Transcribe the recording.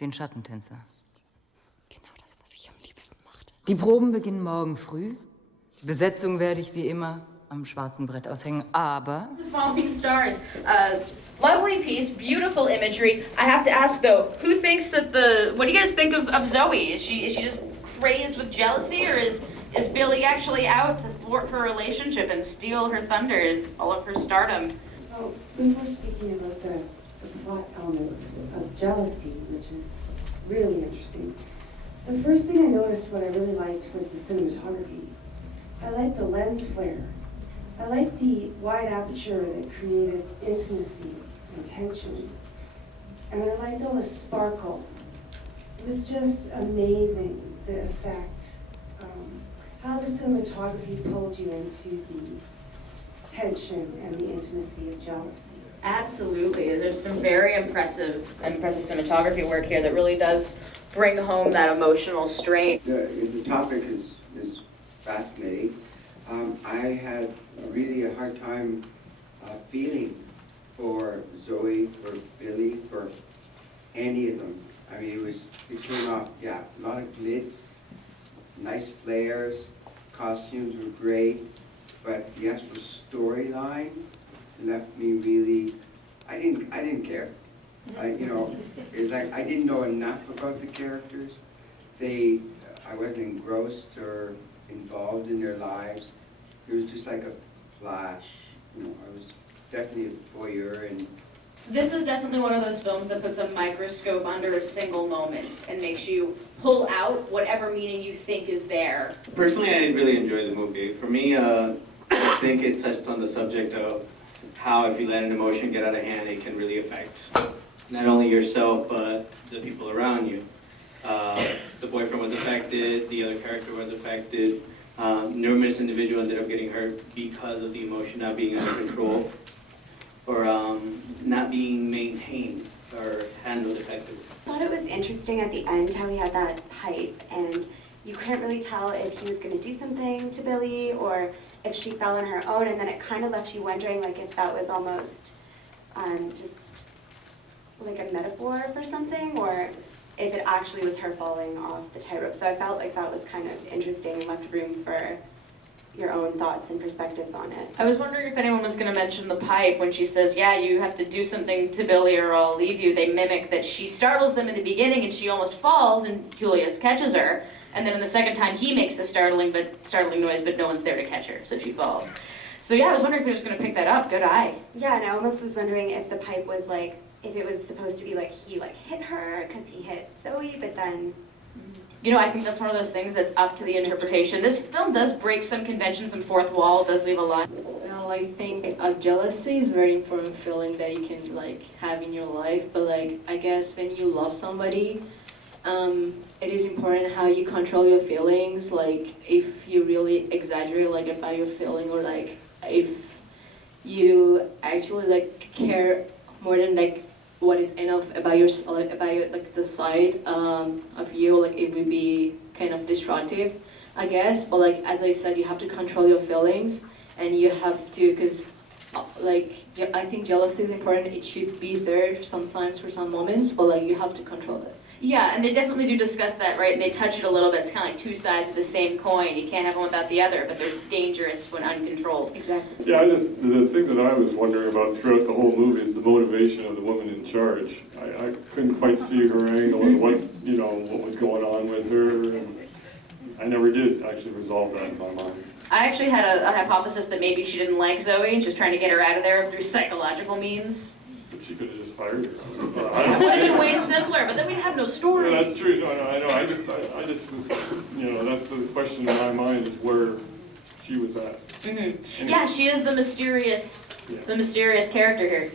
den Schattentänzer. Genau das, was ich am liebsten machte. Die Proben beginnen morgen früh. Die Besetzung werde ich wie immer am schwarzen Brett aushängen, aber... Falling stars. Lovely piece, beautiful imagery. I have to ask though, who thinks that what do you guys think of Zoe? Is she just crazed with jealousy, or is Billy actually out to thwart her relationship and steal her thunder and all of her stardom? Well, we were speaking about the plot element of jealousy, which is really interesting. The first thing I noticed what I really liked was the cinematography. I liked the lens flare. I liked the wide aperture that created intimacy and tension. And I liked all the sparkle. It was just amazing, the effect. How the cinematography pulled you into the tension and the intimacy of jealousy. Absolutely. There's some very impressive cinematography work here that really does bring home that emotional strain. The topic is fascinating. I had really a hard time feeling for Zoe, for Billy, for any of them. I mean, it came off, yeah, a lot of glitz, nice flares, costumes were great, but the actual storyline left me really, I didn't care. It's like I didn't know enough about the characters. I wasn't engrossed or involved in their lives. It was just like a flash. I was definitely a voyeur, and This is definitely one of those films that puts a microscope under a single moment and makes you pull out whatever meaning you think is there. Personally, I really enjoyed the movie. For me, I think it touched on the subject of how if you let an emotion get out of hand, it can really affect not only yourself, but the people around you. The boyfriend was affected, the other character was affected. Numerous individual ended up getting hurt because of the emotion not being under control or not being maintained or handled effectively. I thought it was interesting at the end how he had that pipe and you couldn't really tell if he was going to do something to Billy or if she fell on her own, and then it kind of left you wondering like if that was almost just like a metaphor for something or if it actually was her falling off the tightrope. So I felt like that was kind of interesting and left room for your own thoughts and perspectives on it. I was wondering if anyone was going to mention the pipe when she says, yeah, you have to do something to Billy or I'll leave you. They mimic that she startles them in the beginning and she almost falls and Julius catches her. And then in the second time he makes a startling noise, but no one's there to catch her, so she falls. So yeah, I was wondering if he was going to pick that up. Good eye. Yeah, and I almost was wondering if the pipe was like, if it was supposed to be like he like hit her because he hit Zoe, but then... I think that's one of those things that's up to the interpretation. This film does break some conventions and fourth wall, does leave a lot. Well, I think jealousy is a very important feeling that you can have in your life, but I guess when you love somebody, it is important how you control your feelings, if you really exaggerate about your feeling, or if you actually care more than what is enough about your the side of you, it would be kind of destructive, I guess. But as I said, you have to control your feelings, and you have to, because I think jealousy is important. It should be there sometimes for some moments, but you have to control it. Yeah, and they definitely do discuss that, right? And they touch it a little bit. It's kind of like two sides of the same coin. You can't have one without the other, but they're dangerous when uncontrolled. Exactly. Yeah, the thing that I was wondering about throughout the whole movie is the motivation of the woman in charge. I couldn't quite see her angle and what was going on with her. And I never did actually resolve that in my mind. I actually had a hypothesis that maybe she didn't like Zoe and she was trying to get her out of there through psychological means. But she could have just fired her. It would have been way simpler, but then we'd have no story. Yeah, that's true. No, I know. I just was, that's the question in my mind is where she was at. Mm-hmm. Yeah, she is the mysterious character here.